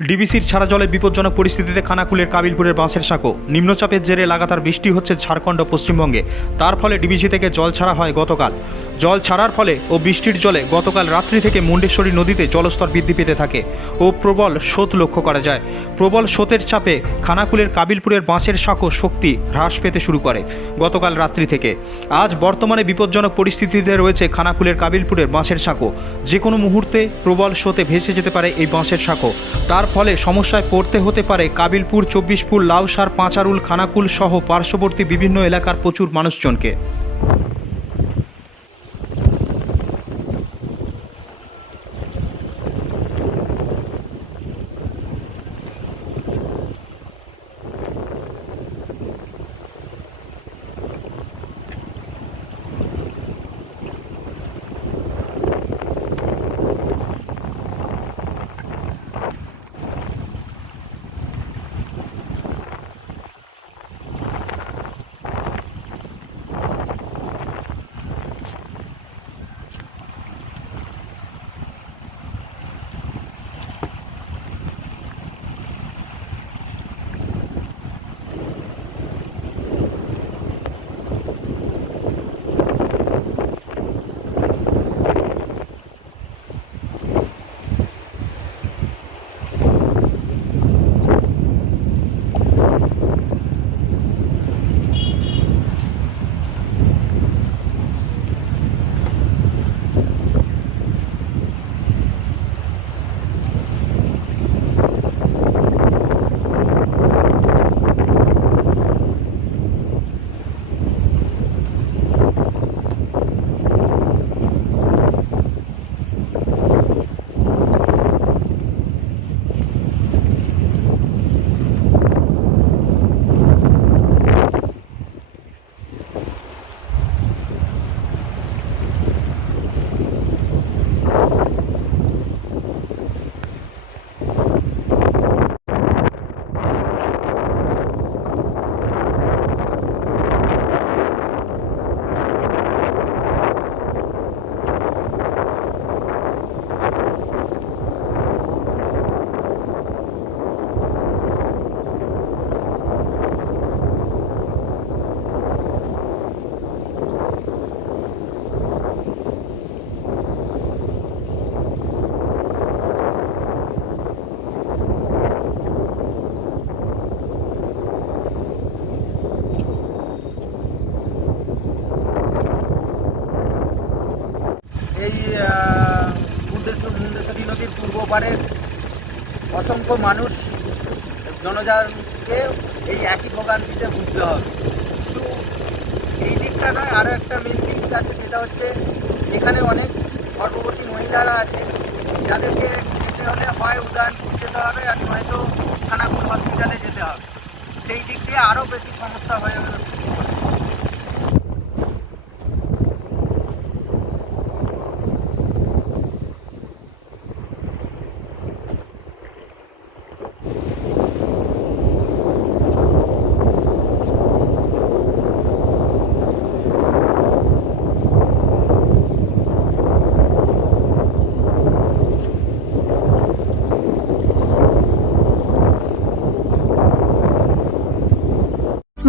ডিবিসির ছাড়া জলে বিপজ্জনক পরিস্থিতিতে খানাকুলের কাবিলপুরের বাঁশের সাঁকো। নিম্নচাপের জেরে লাগাতার বৃষ্টি হচ্ছে ঝাড়খণ্ড পশ্চিমবঙ্গে। তার ফলে ডিবিসি থেকে জল ছাড়া হয় গতকাল। জল ছাড়ার ফলে ও বৃষ্টির জলে গতকাল রাত্রি থেকে মুন্ডেশ্বরী নদীতে জলস্তর বৃদ্ধি পেতে থাকে ও প্রবল স্রোত লক্ষ্য করা যায়। প্রবল স্রোতের চাপে খানাকুলের কাবিলপুরের বাঁশের সাঁকো শক্তি হ্রাস পেতে শুরু করে গতকাল রাত্রি থেকে। আজ বর্তমানে বিপজ্জনক পরিস্থিতিতে রয়েছে খানাকুলের কাবিলপুরের বাঁশের সাঁকো। যে কোনো মুহূর্তে প্রবল স্রোতে ভেসে যেতে পারে এই বাঁশের সাঁকো। তার ফলে সমস্যায় পড়তে হতে পারে কাবিলপুর চব্বিশপুর লাউসার, পাঁচারুল, খানাকুল সহ পার্শ্ববর্তী বিভিন্ন এলাকার প্রচুর মানুষজনকে। এই মুন্ডেশ্বর নদীর পূর্ব পাড়ের অসংখ্য মানুষ জনজানকে এই একই ভোগান্তিতে ভুগতে হবে। কিন্তু এই দিকটা নয় আরও একটা মেন দিক আছে যেটা হচ্ছে এখানে অনেক গর্ভবতী মহিলারা আছে, যাদেরকে যেতে হলে হয় উদয়নপুর যেতে হবে আর নয়তো খানাকুল হসপিটালে যেতে হবে। সেই দিক দিয়ে আরও বেশি সমস্যা হয়ে